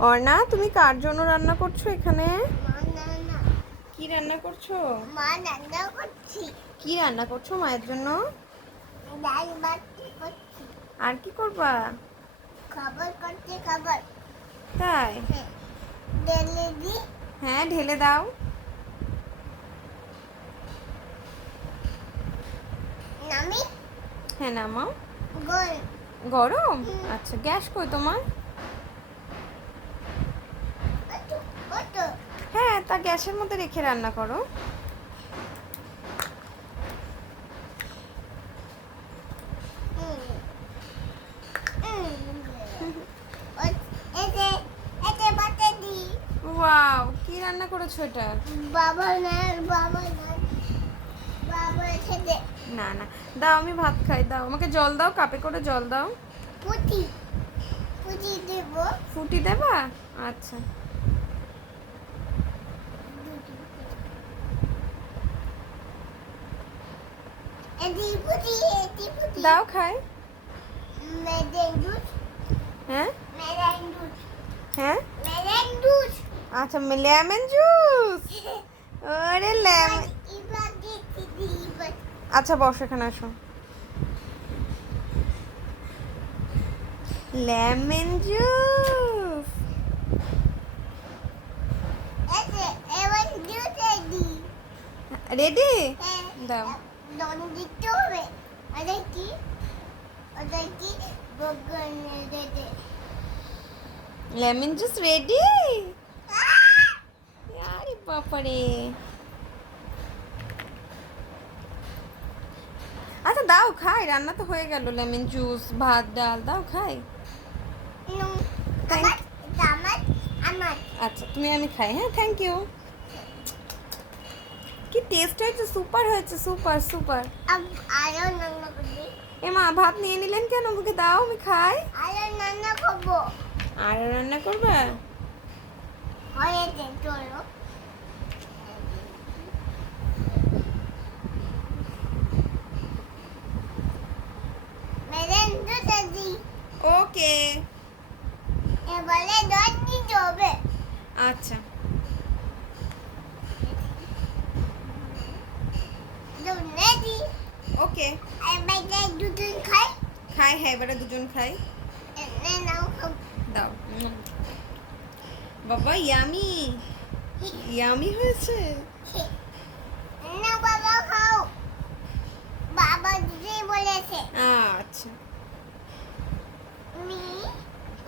অর্ণা তুমি কার জন্য রান্না করছ এখানে? কি রান্না করছ? মা রান্না করছি। কি রান্না করছ মায়ের জন্য? ডাল বাটি করছি। আর কি করবা? খাবার করতে খাবার। তাই? হ্যাঁ ডেলে দি। হ্যাঁ ঢেলে দাও। নামি। হ্যাঁ নামাও। গোল গরম? আচ্ছা গ্যাস কই তোমার? তা গ্যাসের মধ্যে রেখে রান্না করো। ওয়াও কি রান্না করেছ এটা? বাবা না বাবা না বাবা খেতে না না দাও আমি ভাত খাই দাও আমাকে জল দাও কাপে করে জল দাও। পুটি পুটি দেব। ফুটি দেবা? আচ্ছা। দাও খাই। হ্যাঁ? হ্যাঁ? আচ্ছা লেমন জুস? আরে লেমন। আচ্ছা বসো এখানে আসো। Lemon juice. এদি রেডি? হ্যাঁ। দাও। দন দিতে হবে আরে কি ওটা কি বগনে দে দে লেমন জুস রেডি আরে বাপারে আচ্ছা দাও খাই রান্না তো হয়ে গেল লেমন জুস ভাত ডাল দাও খাই নুন Thank- আমার এটা আমার আমার আচ্ছা তুমি আমি খাই হ্যাঁ থ্যাংক ইউ কি টেস্ট হয়েছে? সুপার হয়েছে সুপার সুপার আরও নান্না করি এ মা ভাত নিয়ে নিলেন কেন? আমাকে দাও আমি খাই। আরও নান্না খাব। আর রান্না করবা? হয়েছে চলো। ওকে এবারে দন দিতে হবে। আচ্ছা। ওকে দুধ খাই। খাই হ্যাঁ এবারে দুজন খাই। দাও। বাবা ইয়ামি। ইয়ামি হয়েছে? না বাবা খাও। বাবা দিদি বলেছে। আচ্ছা। মি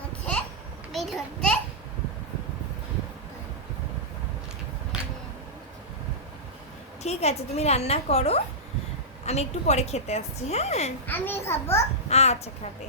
আছে বিধরতে ঠিক আছে তুমি রান্না করো। আমি একটু পরে খেতে আসছি হ্যাঁ? আমি খাব। আচ্ছা খাবে।